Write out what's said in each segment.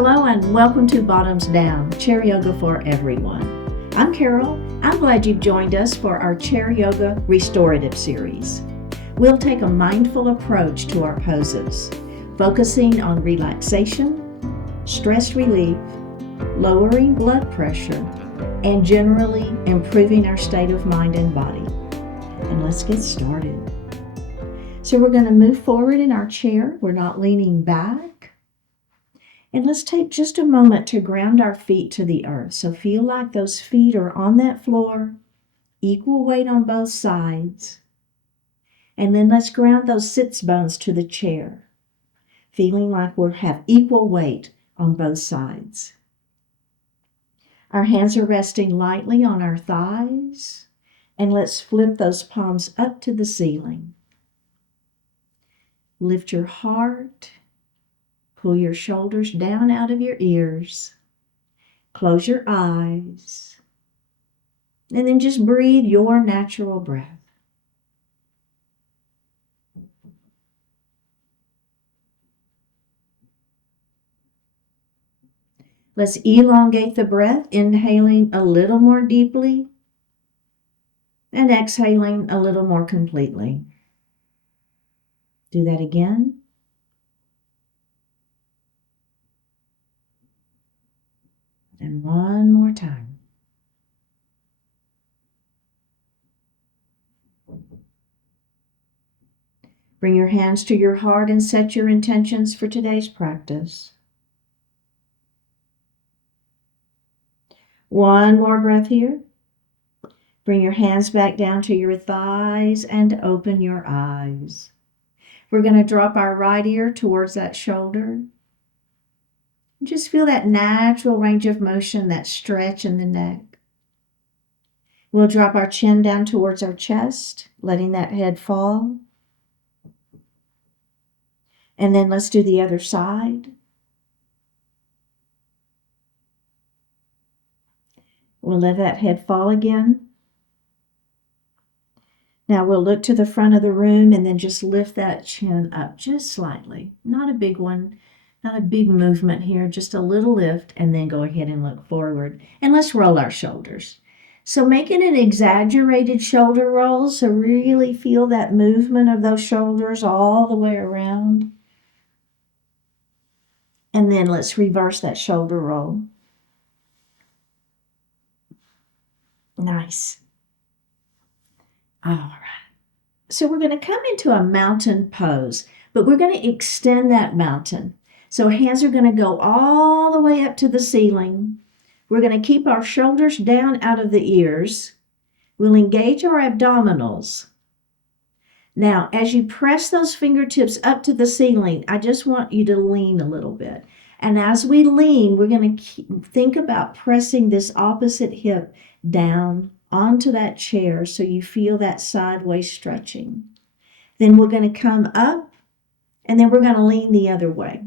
Hello and welcome to Bottoms Down, Chair Yoga for Everyone. I'm Carol. I'm glad you've joined us for our Chair Yoga Restorative series. We'll take a mindful approach to our poses, focusing on relaxation, stress relief, lowering blood pressure, and generally improving our state of mind and body. And let's get started. So we're going to move forward in our chair. We're not leaning back. And let's take just a moment to ground our feet to the earth. So feel like those feet are on that floor, equal weight on both sides. And then let's ground those sits bones to the chair, feeling like we have equal weight on both sides. Our hands are resting lightly on our thighs. And let's flip those palms up to the ceiling. Lift your heart. Pull your shoulders down out of your ears. Close your eyes. And then just breathe your natural breath. Let's elongate the breath, inhaling a little more deeply and exhaling a little more completely. Do that again. And one more time. Bring your hands to your heart and set your intentions for today's practice. One more breath here. Bring your hands back down to your thighs and open your eyes. We're going to drop our right ear towards that shoulder. Just feel that natural range of motion, that stretch in the neck. We'll drop our chin down towards our chest, letting that head fall. And then let's do the other side. We'll let that head fall again. Now we'll look to the front of the room and then just lift that chin up just slightly. Not a big one. Not a big movement here, just a little lift, and then go ahead and look forward. And let's roll our shoulders. So making an exaggerated shoulder roll, so really feel that movement of those shoulders all the way around. And then let's reverse that shoulder roll. Nice. All right. So we're going to come into a mountain pose, but we're going to extend that mountain. So hands are going to go all the way up to the ceiling. We're going to keep our shoulders down out of the ears. We'll engage our abdominals. Now, as you press those fingertips up to the ceiling, I just want you to lean a little bit. And as we lean, we're going to think about pressing this opposite hip down onto that chair so you feel that sideways stretching. Then we're going to come up, and then we're going to lean the other way.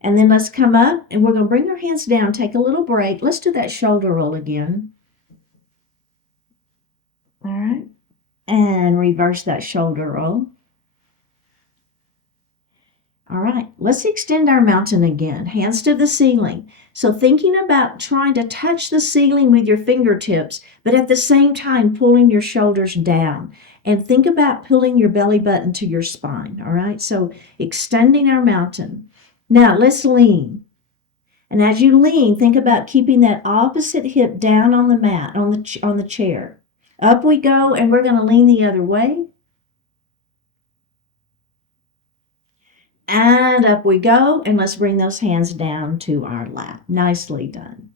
And then let's come up, and we're going to bring our hands down, take a little break. Let's do that shoulder roll again. All right. And reverse that shoulder roll. All right. Let's extend our mountain again. Hands to the ceiling. So thinking about trying to touch the ceiling with your fingertips, but at the same time pulling your shoulders down. And think about pulling your belly button to your spine. All right. So extending our mountain. Now, let's lean. And as you lean, think about keeping that opposite hip down on the mat, on the chair. Up we go, and we're going to lean the other way. And up we go, and let's bring those hands down to our lap. Nicely done.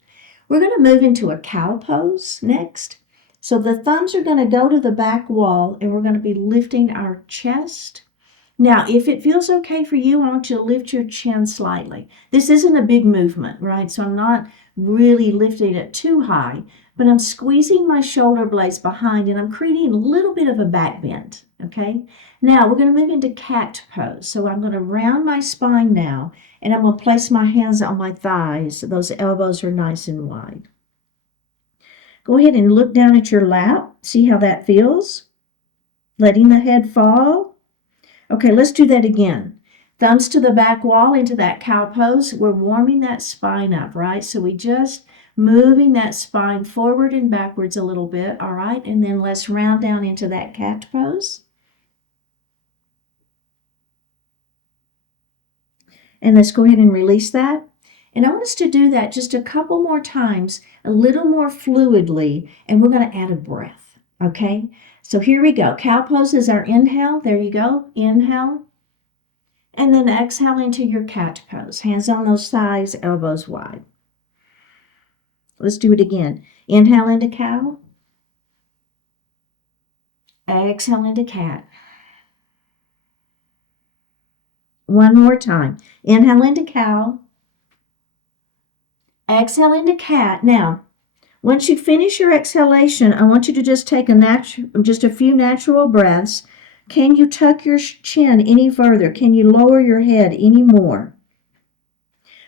We're going to move into a cow pose next. So the thumbs are going to go to the back wall, and we're going to be lifting our chest. Now, if it feels okay for you, I want you to lift your chin slightly. This isn't a big movement, right? So I'm not really lifting it too high, but I'm squeezing my shoulder blades behind, and I'm creating a little bit of a back bend, okay? Now, we're going to move into cat pose. So I'm going to round my spine now, and I'm going to place my hands on my thighs. Those elbows are nice and wide. Go ahead and look down at your lap. See how that feels? Letting the head fall. Okay, let's do that again. Thumbs to the back wall into that cow pose. We're warming that spine up, right? So we just moving that spine forward and backwards a little bit, all right? And then let's round down into that cat pose. And let's go ahead and release that. And I want us to do that just a couple more times, a little more fluidly, and we're going to add a breath, okay? So here we go. Cow pose is our inhale. There you go. Inhale. And then exhale into your cat pose. Hands on those thighs, elbows wide. Let's do it again. Inhale into cow. Exhale into cat. One more time. Inhale into cow. Exhale into cat. Now, once you finish your exhalation, I want you to just take just a few natural breaths. Can you tuck your chin any further? Can you lower your head any more?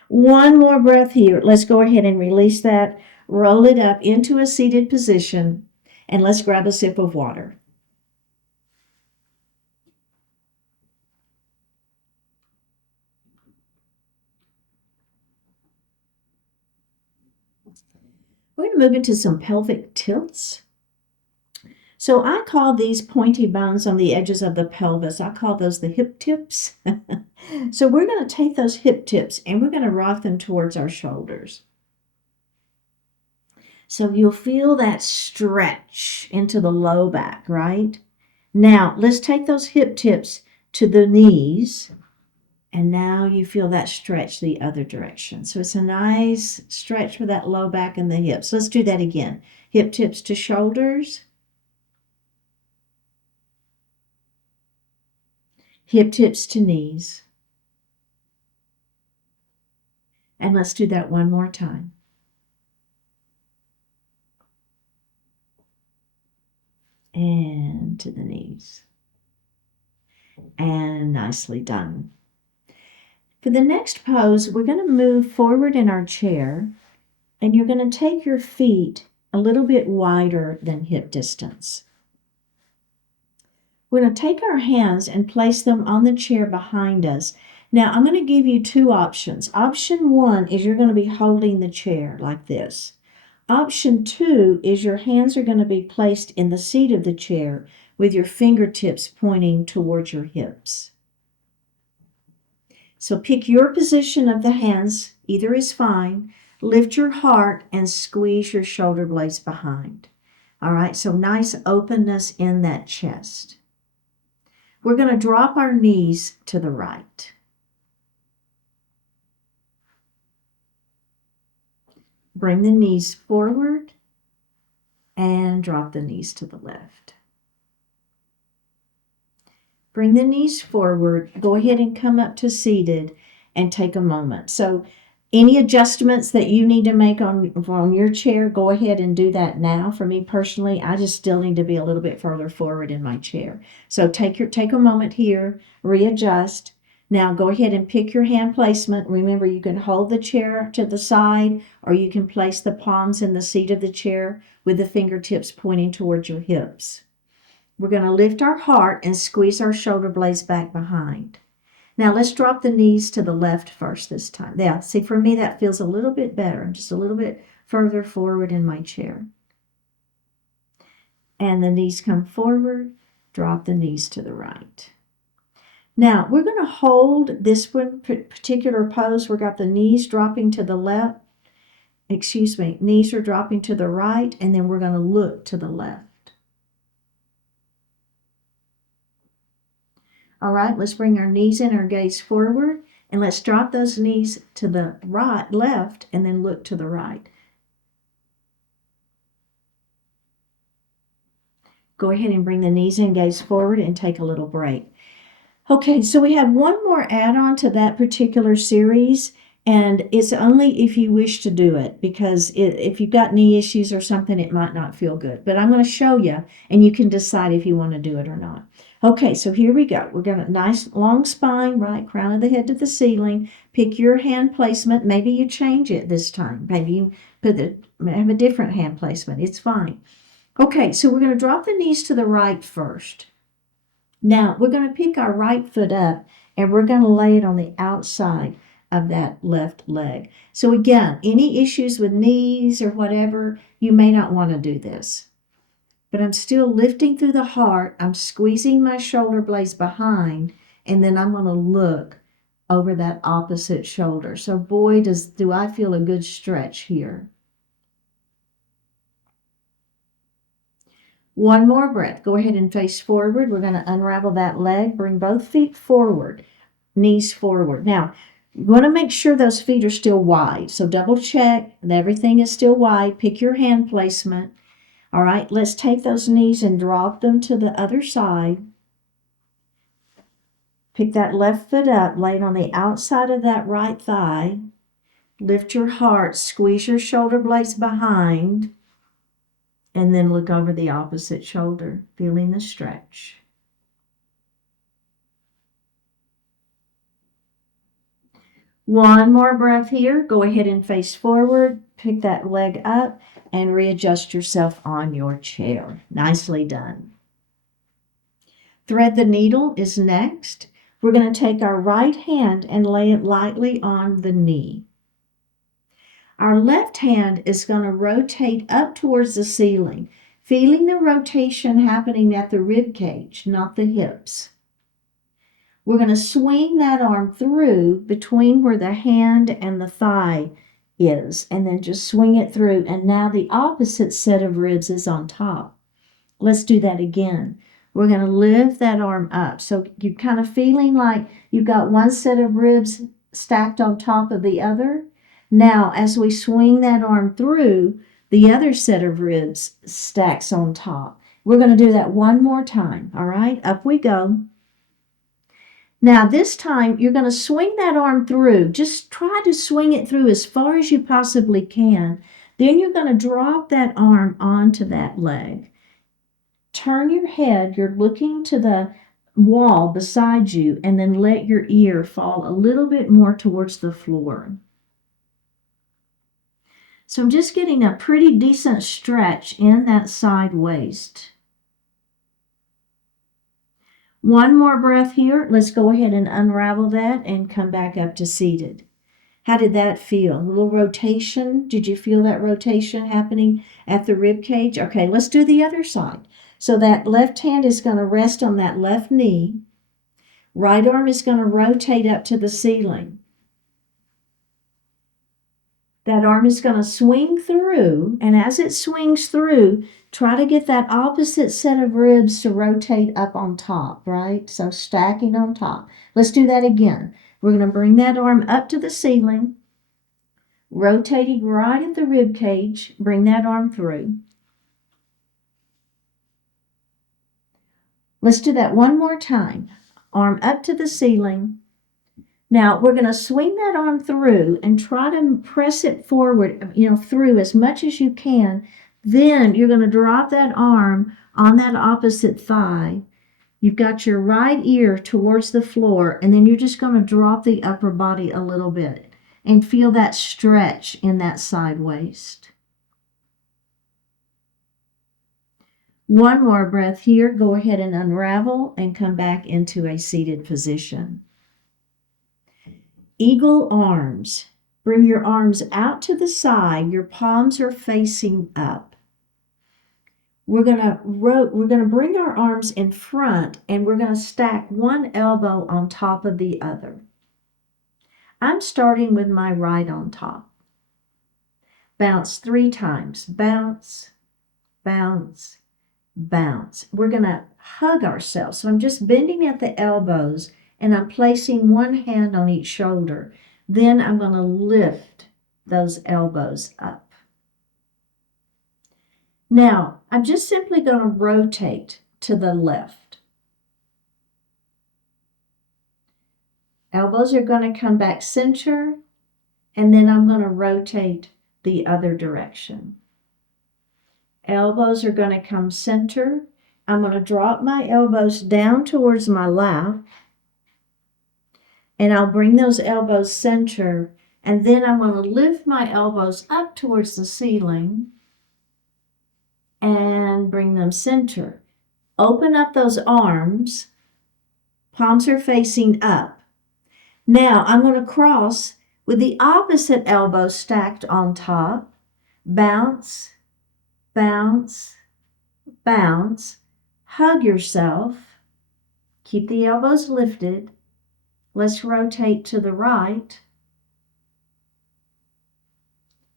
One more breath here. Let's go ahead and release that. Roll it up into a seated position, and let's grab a sip of water. We're going to move into some pelvic tilts. So I call these pointy bones on the edges of the pelvis, I call those the hip tips. So we're going to take those hip tips and we're going to rock them towards our shoulders. So you'll feel that stretch into the low back, right? Now let's take those hip tips to the knees. And now you feel that stretch the other direction. So it's a nice stretch for that low back and the hips. Let's do that again. Hip tips to shoulders. Hip tips to knees. And let's do that one more time. And to the knees. And nicely done. For the next pose, we're going to move forward in our chair, and you're going to take your feet a little bit wider than hip distance. We're going to take our hands and place them on the chair behind us. Now, I'm going to give you two options. Option one is you're going to be holding the chair like this. Option two is your hands are going to be placed in the seat of the chair with your fingertips pointing towards your hips. So pick your position of the hands, either is fine. Lift your heart and squeeze your shoulder blades behind. All right, so nice openness in that chest. We're going to drop our knees to the right. Bring the knees forward and drop the knees to the left. Bring the knees forward. Go ahead and come up to seated and take a moment. So any adjustments that you need to make on your chair, go ahead and do that now. For me personally, I just still need to be a little bit further forward in my chair. So take a moment here, readjust. Now go ahead and pick your hand placement. Remember, you can hold the chair to the side or you can place the palms in the seat of the chair with the fingertips pointing towards your hips. We're going to lift our heart and squeeze our shoulder blades back behind. Now let's drop the knees to the left first this time. Yeah, see, for me that feels a little bit better. I'm just a little bit further forward in my chair. And the knees come forward, drop the knees to the right. Now we're going to hold this one particular pose. We've got the knees dropping to the left. Knees are dropping to the right, and then we're going to look to the left. All right, let's bring our knees in, our gaze forward, and let's drop those knees to the right, left, and then look to the right. Go ahead and bring the knees in, gaze forward, and take a little break. Okay, so we have one more add-on to that particular series, and it's only if you wish to do it, because if you've got knee issues or something, it might not feel good. But I'm going to show you, and you can decide if you want to do it or not. Okay, so here we go. We're going to nice long spine, right? Crown of the head to the ceiling. Pick your hand placement. Maybe you change it this time. Maybe you have a different hand placement. It's fine. Okay, so we're going to drop the knees to the right first. Now, we're going to pick our right foot up and we're going to lay it on the outside of that left leg. So again, any issues with knees or whatever, you may not want to do this. But I'm still lifting through the heart. I'm squeezing my shoulder blades behind, and then I'm going to look over that opposite shoulder. So boy, do I feel a good stretch here. One more breath. Go ahead and face forward. We're going to unravel that leg. Bring both feet forward, knees forward. Now, you want to make sure those feet are still wide. So double check that everything is still wide. Pick your hand placement. All right, let's take those knees and drop them to the other side. Pick that left foot up, lay it on the outside of that right thigh. Lift your heart, squeeze your shoulder blades behind, and then look over the opposite shoulder, feeling the stretch. One more breath here. Go ahead and face forward. Pick that leg up and readjust yourself on your chair. Nicely done. Thread the needle is next. We're going to take our right hand and lay it lightly on the knee. Our left hand is going to rotate up towards the ceiling, feeling the rotation happening at the rib cage, not the hips. We're going to swing that arm through between where the hand and the thigh is, and then just swing it through. And now the opposite set of ribs is on top. Let's do that again. We're going to lift that arm up. So you're kind of feeling like you've got one set of ribs stacked on top of the other. Now, as we swing that arm through, the other set of ribs stacks on top. We're going to do that one more time. All right, up we go. Now, this time, you're going to swing that arm through. Just try to swing it through as far as you possibly can. Then you're going to drop that arm onto that leg. Turn your head. You're looking to the wall beside you, and then let your ear fall a little bit more towards the floor. So I'm just getting a pretty decent stretch in that side waist. One more breath here. Let's go ahead and unravel that and come back up to seated. How did that feel? A little rotation? Did you feel that rotation happening at the rib cage? Okay, let's do the other side. So that left hand is going to rest on that left knee. Right arm is going to rotate up to the ceiling. That arm is going to swing through, and as it swings through, try to get that opposite set of ribs to rotate up on top, right? So stacking on top. Let's do that again. We're going to bring that arm up to the ceiling, rotating right at the rib cage. Bring that arm through. Let's do that one more time. Arm up to the ceiling. Now, we're going to swing that arm through and try to press it forward, through as much as you can. Then you're going to drop that arm on that opposite thigh. You've got your right ear towards the floor, and then you're just going to drop the upper body a little bit and feel that stretch in that side waist. One more breath here. Go ahead and unravel and come back into a seated position. Eagle arms. Bring your arms out to the side. Your palms are facing up. We're going to bring our arms in front, and we're going to stack one elbow on top of the other. I'm starting with my right on top. Bounce 3 times. Bounce, bounce, bounce. We're going to hug ourselves. So I'm just bending at the elbows, and I'm placing one hand on each shoulder. Then I'm going to lift those elbows up. Now, I'm just simply going to rotate to the left. Elbows are going to come back center, and then I'm going to rotate the other direction. Elbows are going to come center. I'm going to drop my elbows down towards my lap. And I'll bring those elbows center, and then I'm going to lift my elbows up towards the ceiling and bring them center. Open up those arms, Palms are facing up. Now I'm going to cross with the opposite elbow stacked on top. Bounce, bounce, bounce. Hug yourself. Keep the elbows lifted. Let's rotate to the right.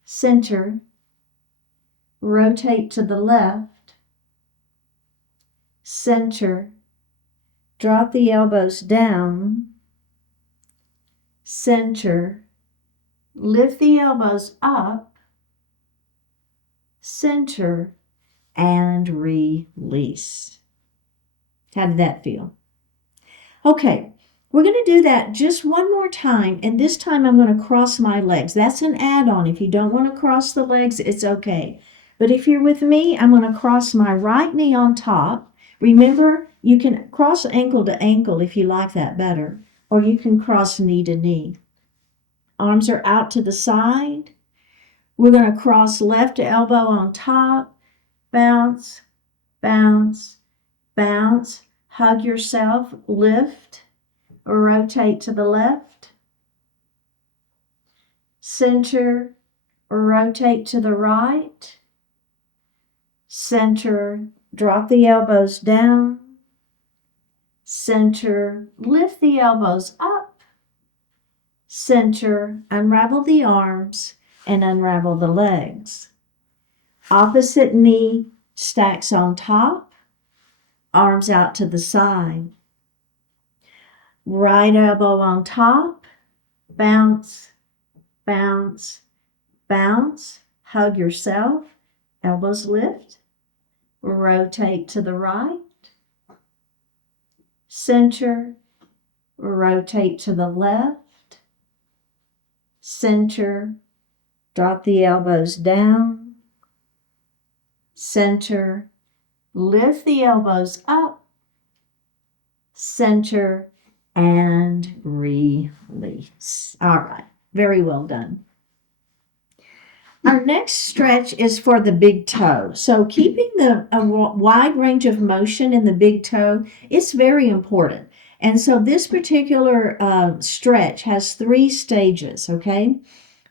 Center. Rotate to the left. Center. Drop the elbows down. Center. Lift the elbows up. Center. And release. How did that feel? Okay, we're going to do that just one more time, and this time I'm going to cross my legs. That's an add-on. If you don't want to cross the legs, it's okay. But if you're with me, I'm going to cross my right knee on top. Remember, you can cross ankle to ankle if you like that better, or you can cross knee to knee. Arms are out to the side. We're going to cross left elbow on top. Bounce, bounce, bounce. Hug yourself, lift, rotate to the left, center, rotate to the right, center, drop the elbows down, center, lift the elbows up, center, unravel the arms, and unravel the legs. Opposite knee stacks on top. Arms out to the side. Right elbow on top. Bounce, bounce, bounce. Hug yourself. Elbows lift. Rotate to the right. Center. Rotate to the left. Center. Drop the elbows down. Center. Lift the elbows up, center, and release. All right, very well done. Our next stretch is for the big toe. So keeping a wide range of motion in the big toe is very important. And so this particular stretch has 3 stages, okay?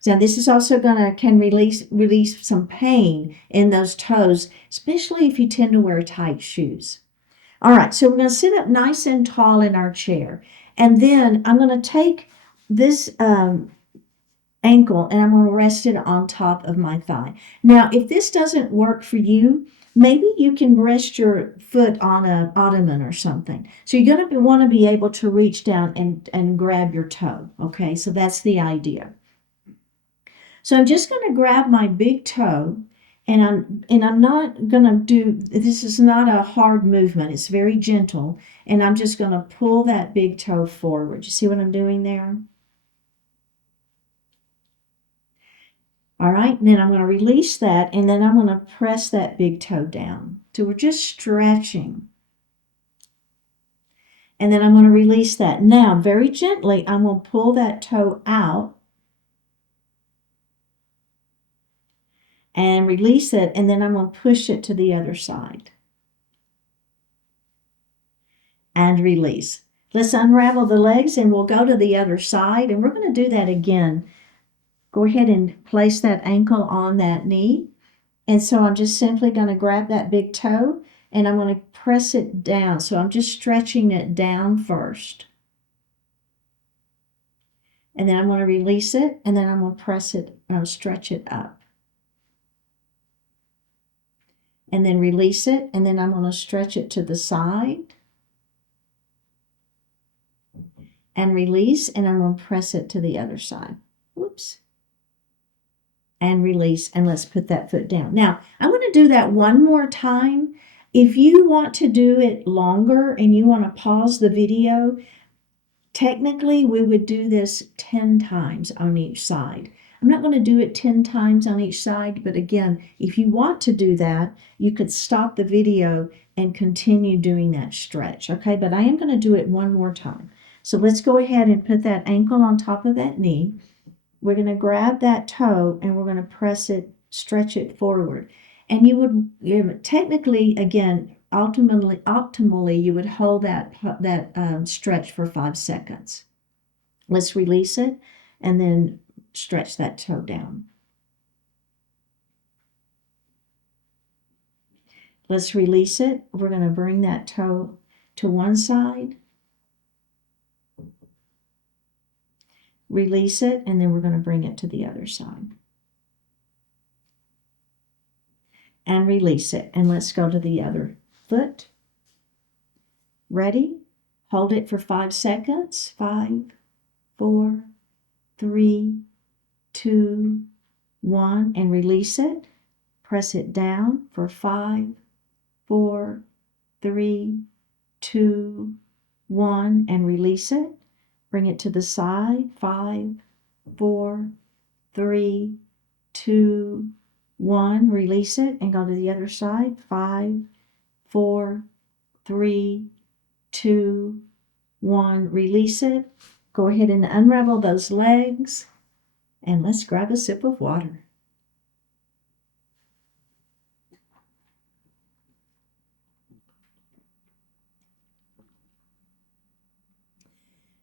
Now this is also can release some pain in those toes, especially if you tend to wear tight shoes. All right, so we're going to sit up nice and tall in our chair. And then I'm going to take this ankle and I'm going to rest it on top of my thigh. Now, if this doesn't work for you, maybe you can rest your foot on an ottoman or something. So you're going to want to be able to reach down and grab your toe, okay? So that's the idea. So I'm just going to grab my big toe, and I'm not going to do, this is not a hard movement. It's very gentle, and I'm just going to pull that big toe forward. You see what I'm doing there? All right, and then I'm going to release that, and then I'm going to press that big toe down. So we're just stretching. And then I'm going to release that. Now, very gently, I'm going to pull that toe out and release it, and then I'm going to push it to the other side. And release. Let's unravel the legs, and we'll go to the other side, and we're going to do that again. Go ahead and place that ankle on that knee. And so I'm just simply going to grab that big toe, and I'm going to press it down. So I'm just stretching it down first. And then I'm going to release it, and then I'm going to press it, stretch it up. And then release it, and then I'm going to stretch it to the side. And release, and I'm going to press it to the other side. Whoops. And release, and let's put that foot down. Now, I'm going to do that one more time. If you want to do it longer and you want to pause the video, technically we would do this 10 times on each side. I'm not going to do it 10 times on each side, but again, if you want to do that, you could stop the video and continue doing that stretch, okay? But I am going to do it one more time. So let's go ahead and put that ankle on top of that knee. We're going to grab that toe and we're going to press it, stretch it forward. And you would technically, again, optimally, you would hold that stretch for 5 seconds. Let's release it and then stretch that toe down. Let's release it. We're going to bring that toe to one side. Release it, and then we're going to bring it to the other side. And release it. And let's go to the other foot. Ready? Hold it for 5 seconds. 5, 4, 3, 2, 1, and release it. Press it down for 5, 4, 3, 2, 1, and release it. Bring it to the side. 5, 4, 3, 2, 1. Release it and go to the other side. 5, 4, 3, 2, 1. Release it. Go ahead and unravel those legs. And let's grab a sip of water.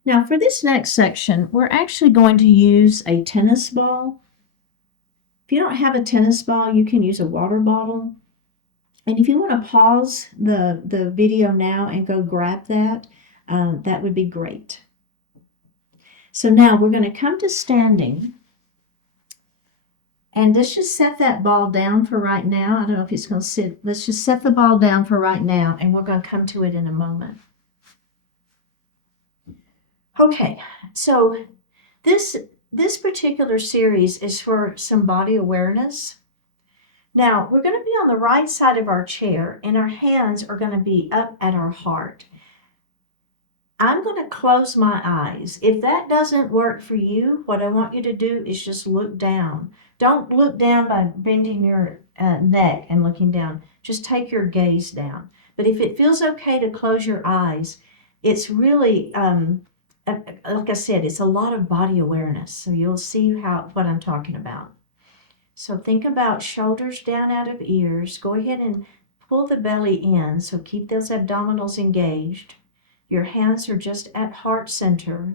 Now for this next section, we're actually going to use a tennis ball. If you don't have a tennis ball, you can use a water bottle. And if you want to pause the video now and go grab that, that would be great. So now we're going to come to standing. And let's just set that ball down for right now. I don't know if it's going to sit. Let's just set the ball down for right now, and we're going to come to it in a moment. Okay, so this particular series is for some body awareness. Now, we're going to be on the right side of our chair, and our hands are going to be up at our heart. I'm going to close my eyes. If that doesn't work for you, what I want you to do is just look down. Don't look down by bending your neck and looking down. Just take your gaze down. But if it feels okay to close your eyes, it's really, like I said, it's a lot of body awareness. So you'll see what I'm talking about. So think about shoulders down out of ears. Go ahead and pull the belly in. So keep those abdominals engaged. Your hands are just at heart center.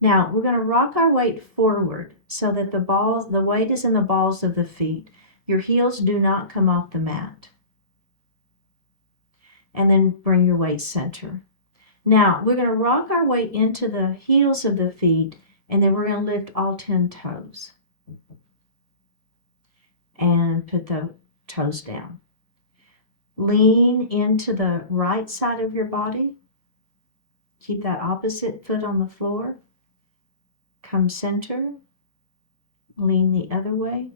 Now we're going to rock our weight forward so that the weight is in the balls of the feet. Your heels do not come off the mat. And then bring your weight center. Now we're going to rock our weight into the heels of the feet, and then we're going to lift all 10 toes. And put the toes down. Lean into the right side of your body. Keep that opposite foot on the floor. Come center. Lean the other way.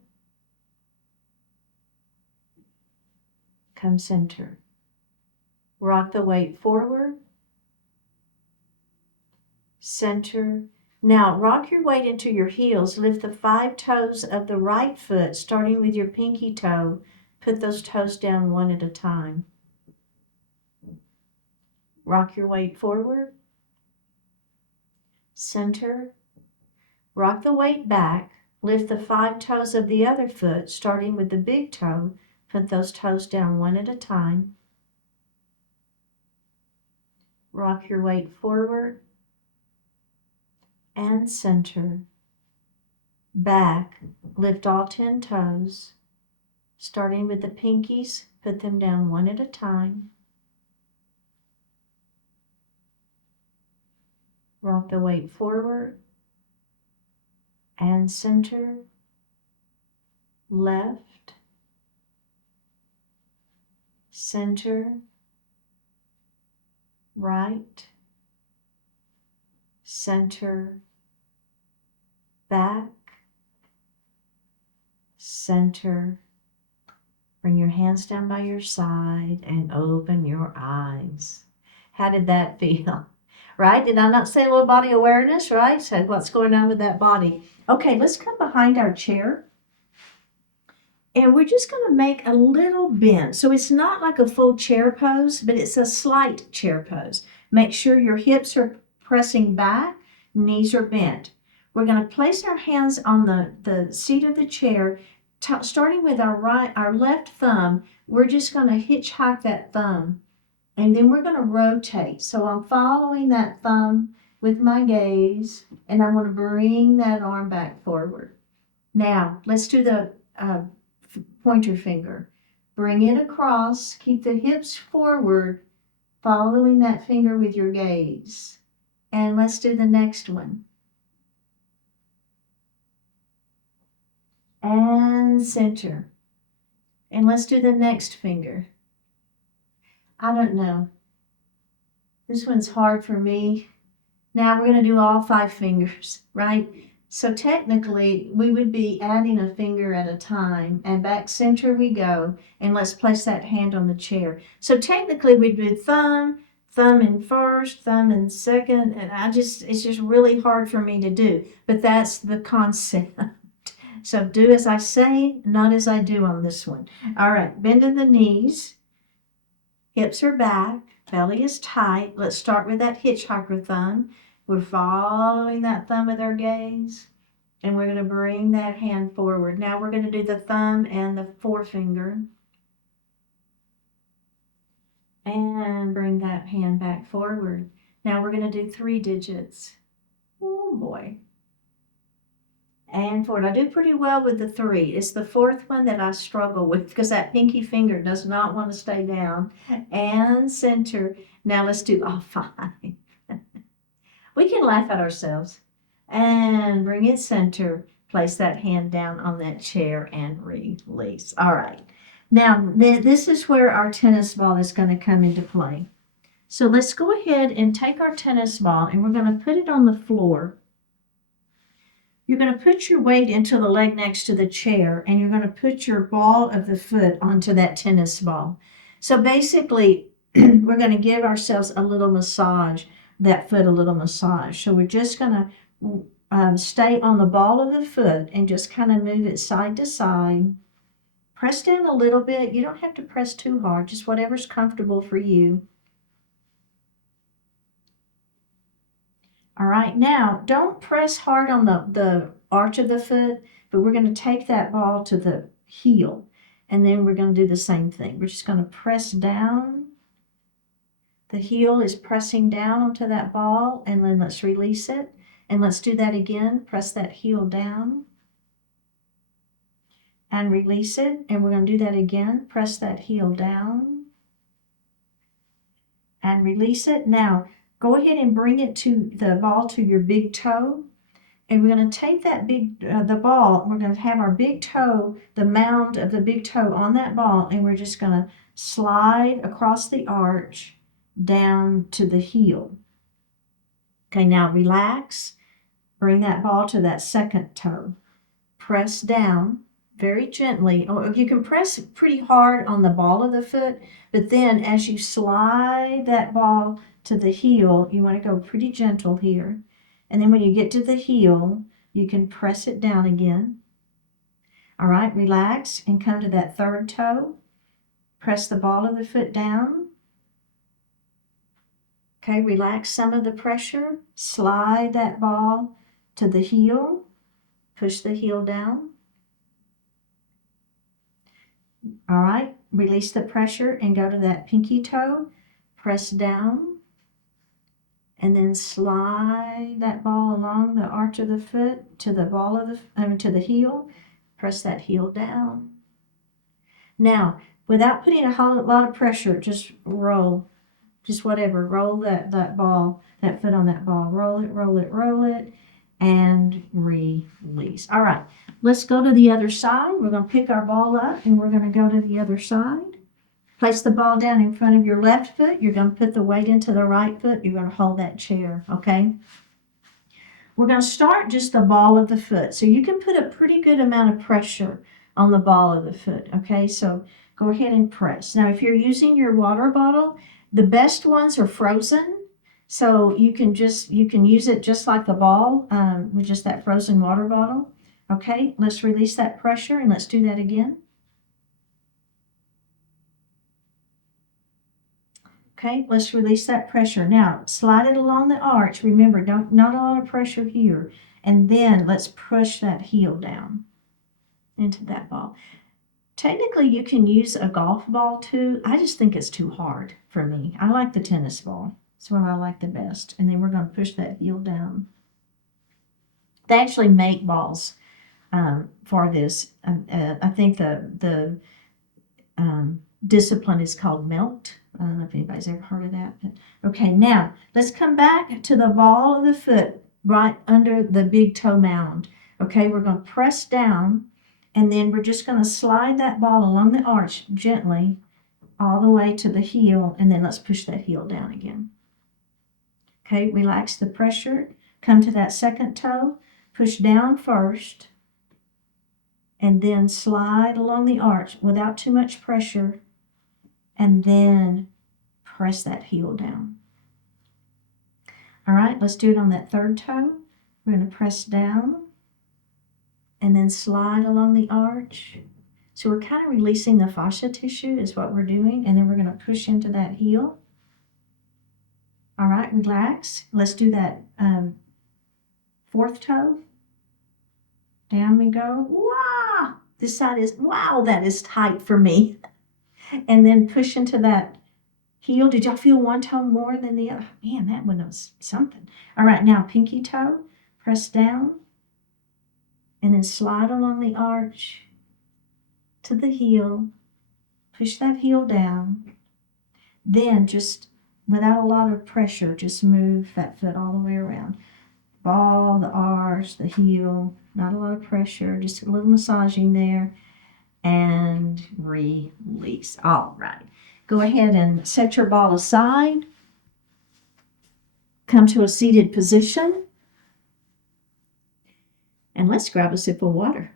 Come center. Rock the weight forward. Center. Now rock your weight into your heels. Lift the 5 toes of the right foot, starting with your pinky toe. Put those toes down one at a time. Rock your weight forward. Center. Rock the weight back. Lift the 5 toes of the other foot, starting with the big toe. Put those toes down one at a time. Rock your weight forward. And center. Back. Lift all 10 toes. Starting with the pinkies, put them down one at a time. Rock the weight forward and center, left, center, right, center, back, center. Bring your hands down by your side and open your eyes. How did that feel? Right? Did I not say a little body awareness, right? So what's going on with that body? Okay, let's come behind our chair. And we're just going to make a little bend. So it's not like a full chair pose, but it's a slight chair pose. Make sure your hips are pressing back, knees are bent. We're going to place our hands on the seat of the chair, starting with our left thumb, we're just going to hitchhike that thumb, and then we're going to rotate. So I'm following that thumb with my gaze, and I'm going to bring that arm back forward. Now, let's do the pointer finger. Bring it across, keep the hips forward, following that finger with your gaze. And let's do the next one. And center. And let's do the next finger. I don't know. This one's hard for me. Now we're going to do all 5 fingers, right? So technically, we would be adding a finger at a time, and back center we go, and let's place that hand on the chair. So technically, we'd do thumb in first, thumb in second, and it's just really hard for me to do, but that's the concept. So do as I say, not as I do on this one. All right, bending the knees, hips are back, belly is tight. Let's start with that hitchhiker thumb. We're following that thumb with our gaze, and we're going to bring that hand forward. Now we're going to do the thumb and the forefinger, and bring that hand back forward. Now we're going to do 3 digits. Oh boy. And forward. I do pretty well with the 3. It's the 4th one that I struggle with because that pinky finger does not want to stay down. And center. Now let's do all 5. We can laugh at ourselves. And bring it center. Place that hand down on that chair and release. All right. Now, this is where our tennis ball is going to come into play. So let's go ahead and take our tennis ball, and we're going to put it on the floor. You're going to put your weight into the leg next to the chair, and you're going to put your ball of the foot onto that tennis ball. So basically, we're going to give ourselves a little massage, that foot a little massage. So we're just going to stay on the ball of the foot and just kind of move it side to side. Press down a little bit. You don't have to press too hard, just whatever's comfortable for you. All right, now don't press hard on the arch of the foot, but we're going to take that ball to the heel, and then we're going to do the same thing. We're just going to press down. The heel is pressing down onto that ball, and then let's release it. And let's do that again. Press that heel down and release it. And we're going to do that again. Press that heel down and release it. Now, go ahead and bring it to the ball to your big toe. And we're going to take that the ball, we're going to have our big toe, the mound of the big toe on that ball, and we're just going to slide across the arch down to the heel. Okay, now relax. Bring that ball to that second toe. Press down very gently. Or you can press pretty hard on the ball of the foot, but then as you slide that ball to the heel, you want to go pretty gentle here. And then when you get to the heel, you can press it down again. All right, relax and come to that third toe. Press the ball of the foot down. Okay, relax some of the pressure. Slide that ball to the heel. Push the heel down. All right, release the pressure and go to that pinky toe. Press down. And then slide that ball along the arch of the foot to the ball of to the heel. Press that heel down. Now, without putting a whole lot of pressure, just roll. Just whatever. Roll that ball, that foot on that ball. Roll it, roll it, roll it, and release. All right, let's go to the other side. We're going to pick our ball up, and we're going to go to the other side. Place the ball down in front of your left foot. You're going to put the weight into the right foot. You're going to hold that chair, okay? We're going to start just the ball of the foot. So you can put a pretty good amount of pressure on the ball of the foot, okay? So go ahead and press. Now, if you're using your water bottle, the best ones are frozen. So you can use it just like the ball with just that frozen water bottle. Okay, let's release that pressure and let's do that again. Okay, let's release that pressure. Now, slide it along the arch. Remember, not a lot of pressure here. And then let's push that heel down. into that ball. Technically, you can use a golf ball too. I just think it's too hard for me. I like the tennis ball. That's what I like the best. And then we're going to push that heel down. They actually make balls for this. I think the discipline is called melt. I don't know if anybody's ever heard of that. But, okay, now let's come back to the ball of the foot right under the big toe mound. Okay, we're going to press down, and then we're just going to slide that ball along the arch gently all the way to the heel, and then let's push that heel down again. Okay, relax the pressure. Come to that second toe, push down first, and then slide along the arch without too much pressure, and then press that heel down. All right, let's do it on that third toe. We're going to press down and then slide along the arch. So we're kind of releasing the fascia tissue is what we're doing, and then we're going to push into that heel. All right, relax. Let's do that fourth toe. Down we go. Wow! This side is, wow, that is tight for me. And then push into that heel. Did y'all feel one toe more than the other? Man, that one was something. All right, now pinky toe. Press down. And then slide along the arch to the heel. Push that heel down. Then just, without a lot of pressure, just move that foot all the way around. Ball, the arch, the heel. Not a lot of pressure, just a little massaging there. And release. All right. Go ahead and set your ball aside. Come to a seated position. And let's grab a sip of water.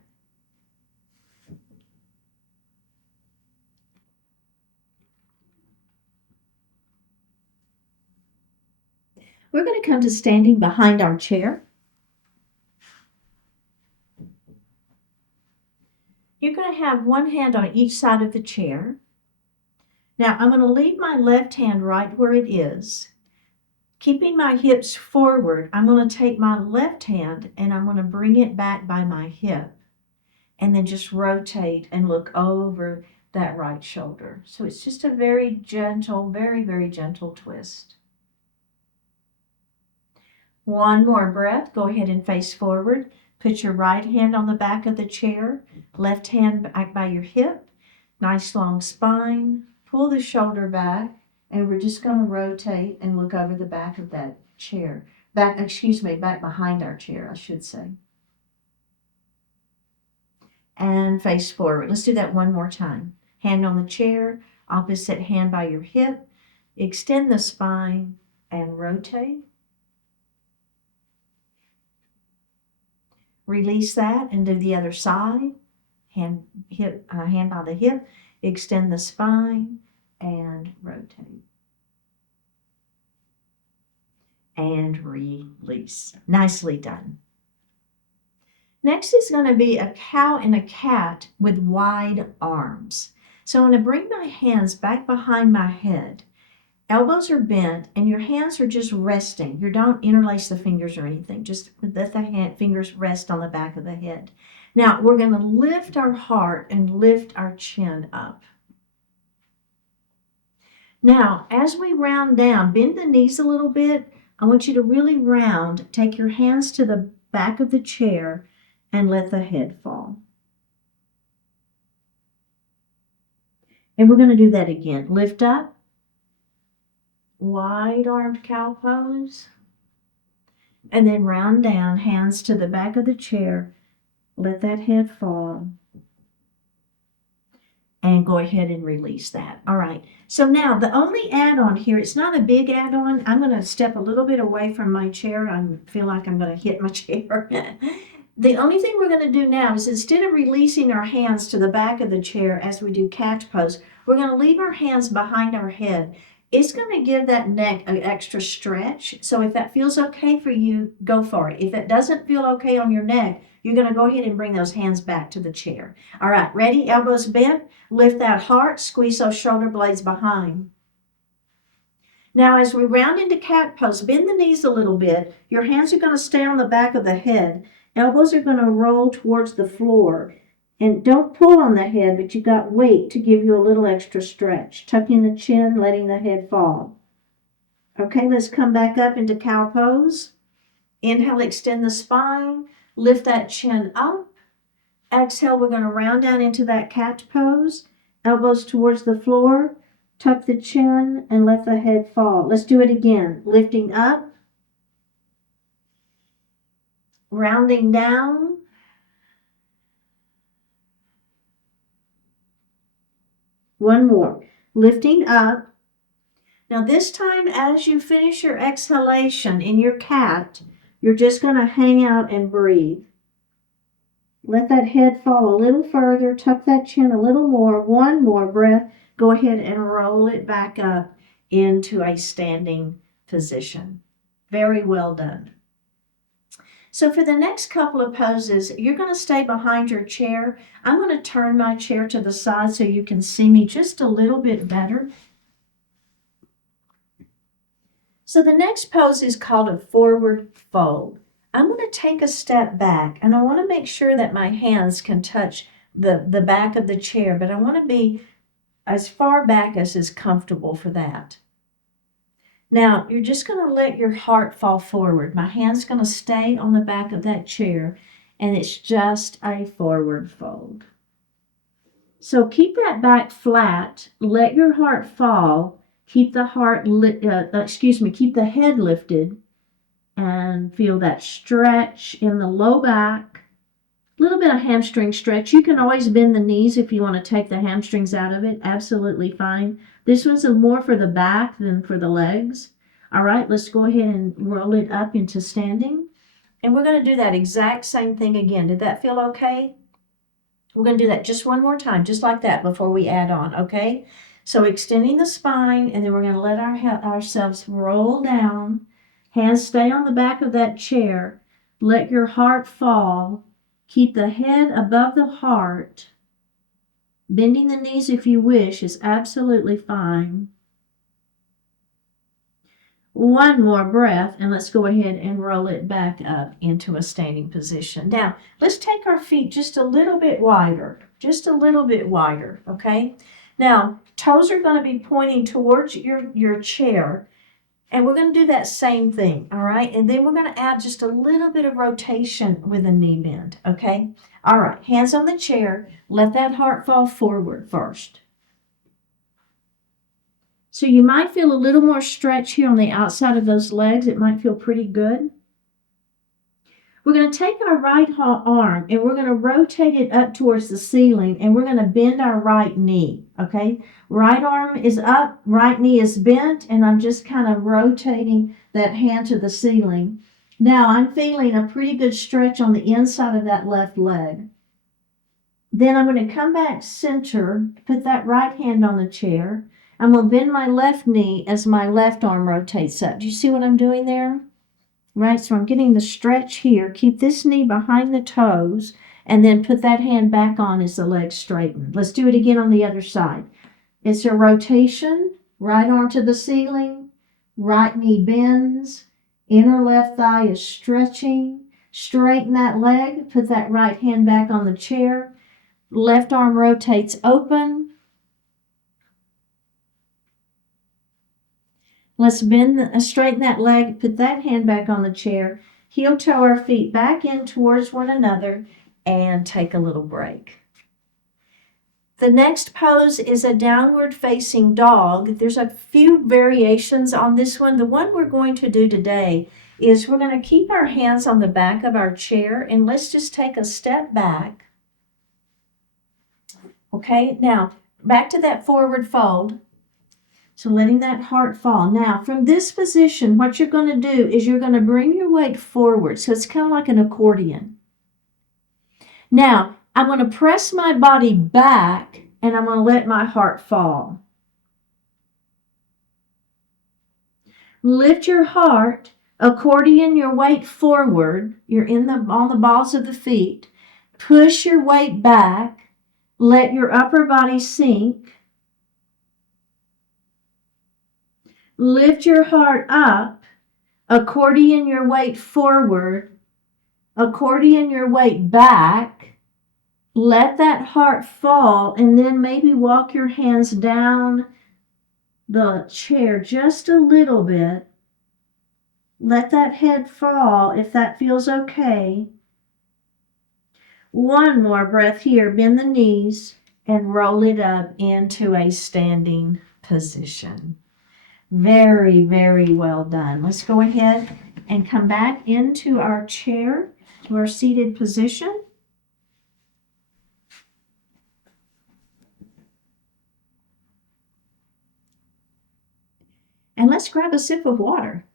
We're going to come to standing behind our chair. You're going to have one hand on each side of the chair. Now, I'm going to leave my left hand right where it is. Keeping my hips forward, I'm going to take my left hand and I'm going to bring it back by my hip. And then just rotate and look over that right shoulder. So it's just a very gentle, very, very gentle twist. One more breath. Go ahead and face forward. Put your right hand on the back of the chair. Left hand back by your hip. Nice long spine. Pull the shoulder back. And we're just going to rotate and look over the back of that chair. Back behind our chair, I should say. And face forward. Let's do that one more time. Hand on the chair. Opposite hand by your hip. Extend the spine and rotate. Release that and do the other side. Hand by the hip. Extend the spine and rotate. And release. Nicely done. Next is going to be a cow and a cat with wide arms. So I'm going to bring my hands back behind my head. Elbows are bent and your hands are just resting. You don't interlace the fingers or anything. Just let the fingers rest on the back of the head. Now we're going to lift our heart and lift our chin up. Now, as we round down, bend the knees a little bit. I want you to really round. Take your hands to the back of the chair and let the head fall. And we're going to do that again. Lift up. Wide-armed cow pose. And then round down, hands to the back of the chair. Let that head fall. And go ahead and release that. All right. So now the only add-on here, it's not a big add-on. I'm going to step a little bit away from my chair. I feel like I'm going to hit my chair. The only thing we're going to do now is instead of releasing our hands to the back of the chair as we do cat pose, we're going to leave our hands behind our head. It's going to give that neck an extra stretch. So if that feels okay for you, go for it. If it doesn't feel okay on your neck, you're going to go ahead and bring those hands back to the chair. All right, ready? Elbows bent. Lift that heart. Squeeze those shoulder blades behind. Now, as we round into cat pose, bend the knees a little bit. Your hands are going to stay on the back of the head. Elbows are going to roll towards the floor. And don't pull on the head, but you got weight to give you a little extra stretch. Tucking the chin, letting the head fall. Okay, let's come back up into cow pose. Inhale, extend the spine. Lift that chin up. Exhale, we're going to round down into that cat pose. Elbows towards the floor. Tuck the chin and let the head fall. Let's do it again. Lifting up. Rounding down. One more. Lifting up. Now this time, as you finish your exhalation in your cat, you're just going to hang out and breathe. Let that head fall a little further. Tuck that chin a little more. One more breath. Go ahead and roll it back up into a standing position. Very well done. So for the next couple of poses, you're going to stay behind your chair. I'm going to turn my chair to the side so you can see me just a little bit better. So the next pose is called a forward fold. I'm going to take a step back, and I want to make sure that my hands can touch the back of the chair, but I want to be as far back as is comfortable for that. Now, you're just going to let your heart fall forward. My hand's going to stay on the back of that chair, and it's just a forward fold. So keep that back flat. Let your heart fall. Keep the keep the head lifted, and feel that stretch in the low back. A little bit of hamstring stretch. You can always bend the knees if you want to take the hamstrings out of it. Absolutely fine. This one's more for the back than for the legs. All right, let's go ahead and roll it up into standing. And we're going to do that exact same thing again. Did that feel okay? We're going to do that just one more time, just like that before we add on, okay? So extending the spine, and then we're going to let ourselves roll down. Hands stay on the back of that chair. Let your heart fall. Keep the head above the heart. Bending the knees if you wish is absolutely fine. One more breath, and let's go ahead and roll it back up into a standing position. Now, let's take our feet just a little bit wider, okay? Now, toes are going to be pointing towards your chair, and we're going to do that same thing, all right? And then we're going to add just a little bit of rotation with a knee bend, okay? All right, hands on the chair. Let that heart fall forward first. So you might feel a little more stretch here on the outside of those legs. It might feel pretty good. We're going to take our right arm and we're going to rotate it up towards the ceiling, and we're going to bend our right knee, okay? Right arm is up, right knee is bent, and I'm just kind of rotating that hand to the ceiling. Now I'm feeling a pretty good stretch on the inside of that left leg. Then I'm going to come back center, put that right hand on the chair. I'm going to bend my left knee as my left arm rotates up. Do you see what I'm doing there? Right, so I'm getting the stretch here. Keep this knee behind the toes, and then put that hand back on as the legs straighten. Let's do it again on the other side. It's a rotation, right arm to the ceiling, right knee bends, inner left thigh is stretching. Straighten that leg, put that right hand back on the chair. Left arm rotates open. Let's straighten that leg, put that hand back on the chair, heel toe our feet back in towards one another, and take a little break. The next pose is a downward facing dog. There's a few variations on this one. The one we're going to do today is we're going to keep our hands on the back of our chair, and let's just take a step back. Okay, now back to that forward fold. So letting that heart fall. Now, from this position, what you're going to do is you're going to bring your weight forward. So it's kind of like an accordion. Now, I'm going to press my body back, and I'm going to let my heart fall. Lift your heart, accordion your weight forward. You're on the balls of the feet. Push your weight back. Let your upper body sink. Lift your heart up, accordion your weight forward, accordion your weight back, Let that heart fall, and then maybe walk your hands down the chair just a little bit. Let that head fall if that feels okay. One more breath here. Bend the knees and roll it up into a standing position. Very, very well done. Let's go ahead and come back into our chair, to our seated position. And let's grab a sip of water.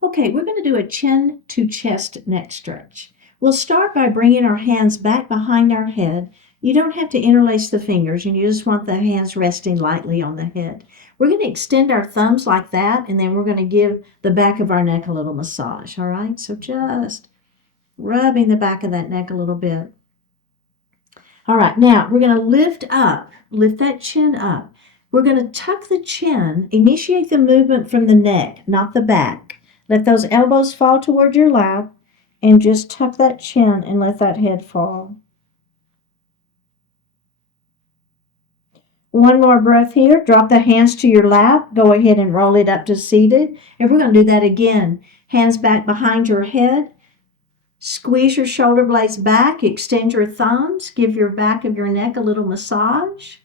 Okay, we're going to do a chin to chest neck stretch. We'll start by bringing our hands back behind our head. You don't have to interlace the fingers, and you just want the hands resting lightly on the head. We're going to extend our thumbs like that, and then we're going to give the back of our neck a little massage, all right? So just rubbing the back of that neck a little bit. All right, now we're going to lift that chin up. We're going to tuck the chin, initiate the movement from the neck, not the back. Let those elbows fall toward your lap, and just tuck that chin and let that head fall. One more breath here. Drop the hands to your lap. Go ahead and roll it up to seated. And we're going to do that again. Hands back behind your head. Squeeze your shoulder blades back. Extend your thumbs. Give your back of your neck a little massage.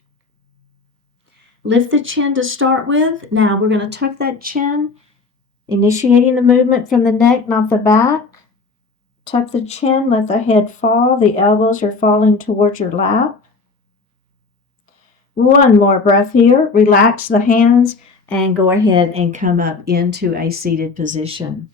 Lift the chin to start with. Now we're going to tuck that chin, initiating the movement from the neck, not the back. Tuck the chin, let the head fall. The elbows are falling towards your lap. One more breath here. Relax the hands and go ahead and come up into a seated position.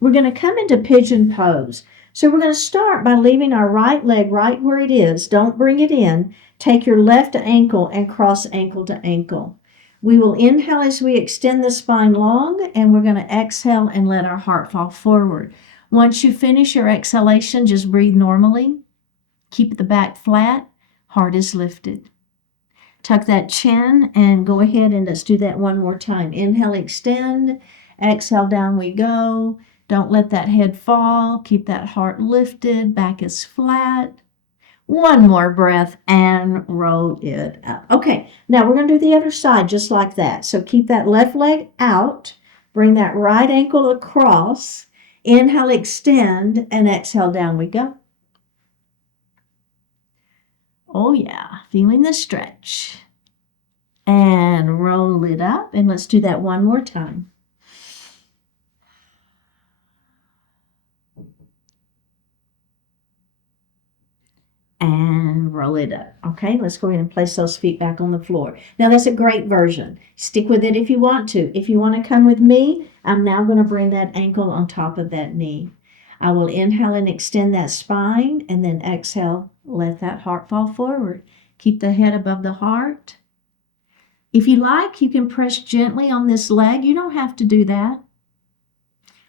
We're going to come into pigeon pose. So we're going to start by leaving our right leg right where it is. Don't bring it in. Take your left ankle and cross ankle to ankle. We will inhale as we extend the spine long, and we're going to exhale and let our heart fall forward. Once you finish your exhalation, just breathe normally. Keep the back flat. Heart is lifted. Tuck that chin and go ahead and let's do that one more time. Inhale, extend. Exhale, down we go. Don't let that head fall. Keep that heart lifted. Back is flat. One more breath and roll it up. Okay, now we're going to do the other side just like that. So keep that left leg out. Bring that right ankle across. Inhale, extend, and exhale, down we go. Oh yeah, feeling the stretch. And roll it up, and let's do that one more time. And roll it up. Okay, let's go ahead and place those feet back on the floor. Now that's a great version. Stick with it if you want to. If you want to come with me, I'm now going to bring that ankle on top of that knee. I will inhale and extend that spine, and then exhale, let that heart fall forward. Keep the head above the heart. If you like, you can press gently on this leg. You don't have to do that.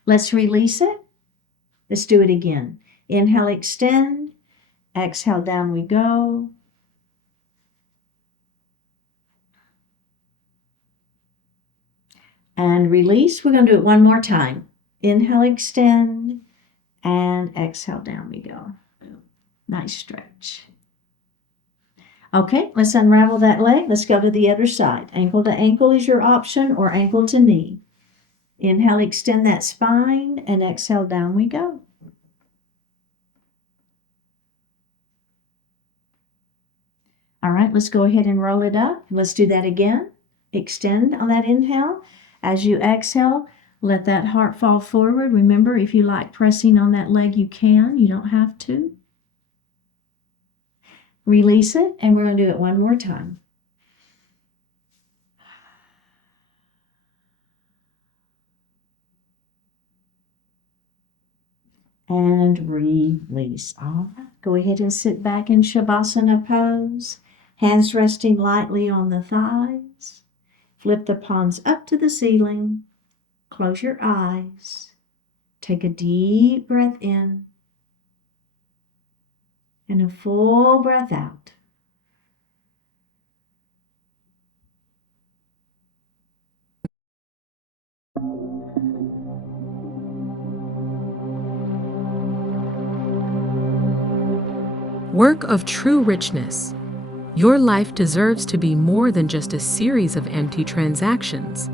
Let's release it. Let's do it again. Inhale, extend. Exhale, down we go. And release. We're going to do it one more time. Inhale, extend. And exhale, down we go. Nice stretch. Okay, let's unravel that leg. Let's go to the other side. Ankle to ankle is your option, or ankle to knee. Inhale, extend that spine, and exhale, down we go. All right, let's go ahead and roll it up. Let's do that again. Extend on that inhale. As you exhale, let that heart fall forward. Remember, if you like pressing on that leg, you can. You don't have to. Release it, and we're going to do it one more time. And release. All right, go ahead and sit back in Shavasana pose. Hands resting lightly on the thighs. Flip the palms up to the ceiling. Close your eyes. Take a deep breath in and a full breath out. Work of true richness. Your life deserves to be more than just a series of empty transactions.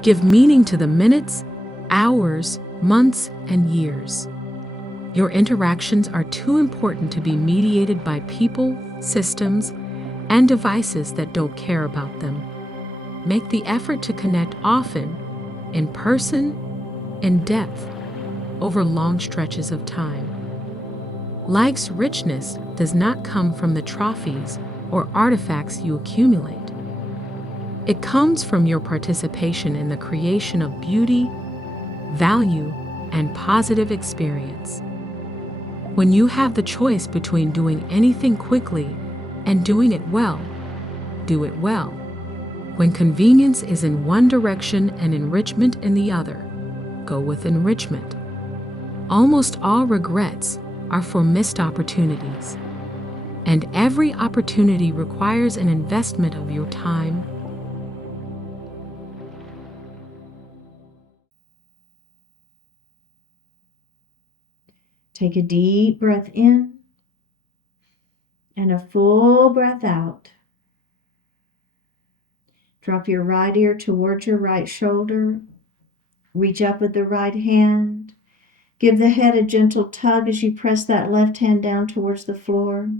Give meaning to the minutes, hours, months, and years. Your interactions are too important to be mediated by people, systems, and devices that don't care about them. Make the effort to connect often, in person, in depth, over long stretches of time. Life's richness does not come from the trophies or artifacts you accumulate. It comes from your participation in the creation of beauty, value, and positive experience. When you have the choice between doing anything quickly and doing it well, do it well. When convenience is in one direction and enrichment in the other, go with enrichment. Almost all regrets are for missed opportunities, and every opportunity requires an investment of your time. Take a deep breath in and a full breath out. Drop your right ear towards your right shoulder. Reach up with the right hand. Give the head a gentle tug as you press that left hand down towards the floor.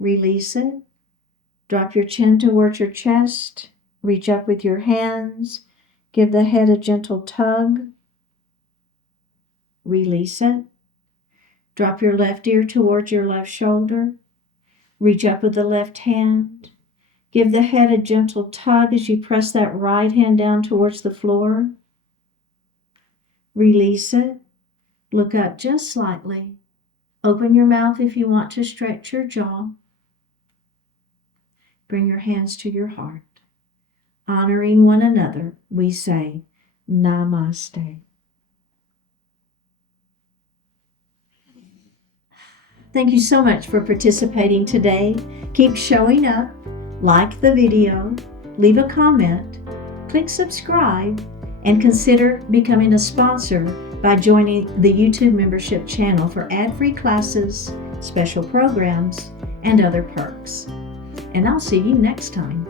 Release it. Drop your chin towards your chest. Reach up with your hands. Give the head a gentle tug. Release it. Drop your left ear towards your left shoulder. Reach up with the left hand. Give the head a gentle tug as you press that right hand down towards the floor. Release it. Look up just slightly. Open your mouth if you want to stretch your jaw. Bring your hands to your heart. Honoring one another, we say, Namaste. Thank you so much for participating today. Keep showing up, like the video, leave a comment, click subscribe, and consider becoming a sponsor by joining the YouTube membership channel for ad-free classes, special programs, and other perks. And I'll see you next time.